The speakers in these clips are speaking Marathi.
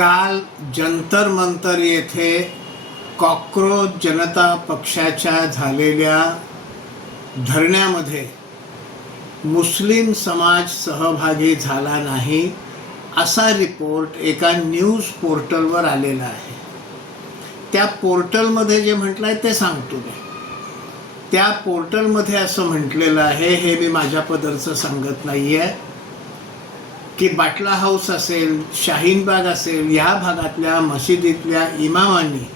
काल जंतर मंतर येथे कॉक्रोच जनता पक्षाच्या झालेल्या धरण्यामध्ये मुस्लिम समाज सहभागी झाला नाही असा रिपोर्ट एका न्यूज पोर्टलवर आलेला आहे. त्या पोर्टलमध्ये जे म्हटलं आहे ते सांगतो मी. त्या पोर्टलमध्ये असं म्हटलेलं आहे, हे मी माझ्या पदरचं सांगत नाही आहे, की बाटला हाऊस असेल, शाहीनबाग असेल, ह्या भागातल्या मशिदीतल्या इमामांनी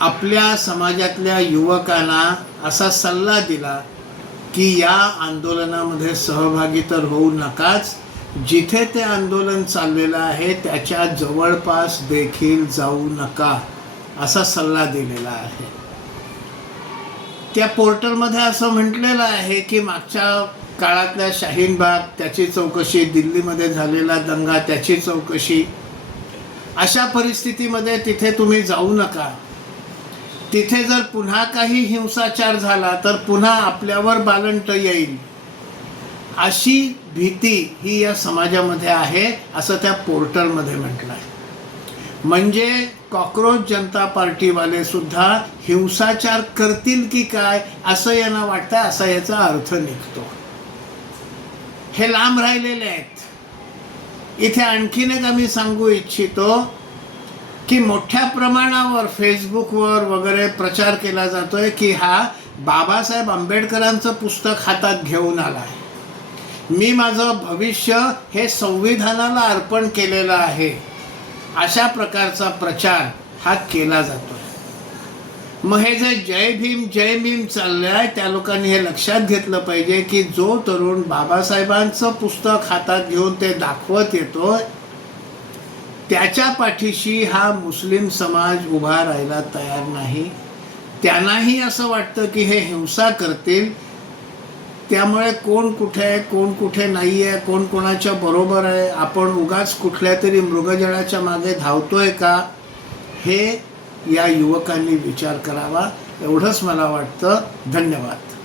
आपल्या समाजातल्या युवकांना असा सल्ला दिला की या आंदोलनामध्ये सहभागी तर होऊ नकाच, जिथे ते आंदोलन चाललेलं आहे त्याच्या जवळपास देखील जाऊ नका असा सल्ला दिलेला आहे. त्या पोर्टलमध्ये असं म्हटलेलं आहे की मागच्या काळातल्या शाहीनबाग त्याची चौकशी, दिल्लीमध्ये झालेला दंगा त्याची चौकशी, अशा परिस्थितीमध्ये तिथे तुम्ही जाऊ नका. तिथे जर पुन्हा काही हिंसाचार झाला तर पुन्हा आपल्यावर बालंट येईल अशी भीती ही या समाजामध्ये आहे असं त्या पोर्टलमध्ये म्हटलं आहे. म्हणजे कॉक्रोच जनता पार्टीवाले सुद्धा हिंसाचार करतील की काय असं यांना वाटतं, असा याचा अर्थ निघतो. हे लांब राहिलेले आहेत. इथे आणखीन एक आम्ही सांगू इच्छितो की मोठ्या प्रमाणावर फेसबुकवर वगैरे प्रचार केला जातोय की हा बाबासाहेब आंबेडकरांचं पुस्तक हातात घेऊन आला आहे, मी माझं भविष्य हे संविधानाला अर्पण केलेलं आहे, अशा प्रकारचा प्रचार हा केला जातोय. मग हे जे जय भीम चाललं आहे त्या लोकांनी हे लक्षात घेतलं पाहिजे की जो तरुण बाबासाहेबांचं पुस्तक हातात घेऊन ते दाखवत येतो त्याच्या पाठीशी हा मुस्लिम समाज उभा राहायला तयार नाही. त्यांनाही असं वाटतं की हे हिंसा करतील, त्यामुळे कोण कुठे आहे, कोण कुठे नाही आहे, कोण कोणाच्या बरोबर आहे, आपण उगाच कुठल्या तरी मृगजळाच्या मागे धावतोय का, हे या युवकांनी विचार करावा, एवढंच मला वाटतं. धन्यवाद.